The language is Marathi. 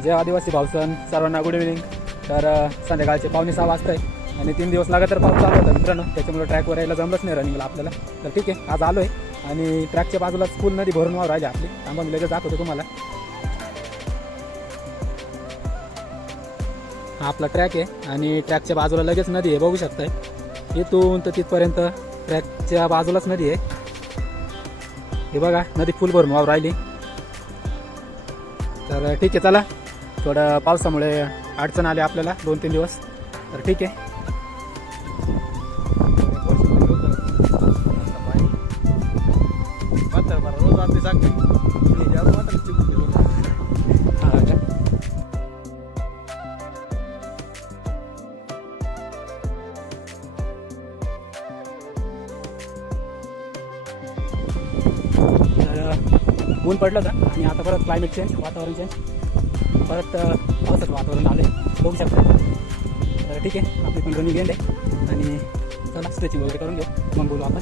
जय आदिवासी भावसन सर्वांना गुड इव्हिनिंग. तर संध्याकाळचे 5:45 वाजता आहे आणि 3 दिवस लगातार पाऊस चालू होता मित्रांनो. त्याच्यामुळे ट्रॅकवर यायला जमलंच नाही रनिंगला आपल्याला. तर ठीक आहे, आज आलो आहे आणि ट्रॅकच्या बाजूलाच फुल नदी भरून वावर राहिली आपली. थांबा मी लगेच दाखवतो तुम्हाला. हा आपला ट्रॅक आहे आणि ट्रॅकच्या बाजूला लगेच नदी आहे, बघू शकताय. इथून तर तिथपर्यंत ट्रॅकच्या बाजूलाच नदी आहे. हे बघा, नदी फुल भरून वावर राहिली. तर ठीक आहे, चला. थोडं पावसामुळे अडचण आली आपल्याला 2-3 दिवस. तर ठीक आहे. ऊन पडलं होतं आणि आता परत क्लायमेट चेंज, वातावरण चेंज, परत पावसाचं वातावरण आलं आहे, बघू शकता. तर ठीक आहे, आपली पण रनिंग एंड आहे आणि चला स्ट्रेचिंग वगैरे करून घेऊ, मग बोलू आपण.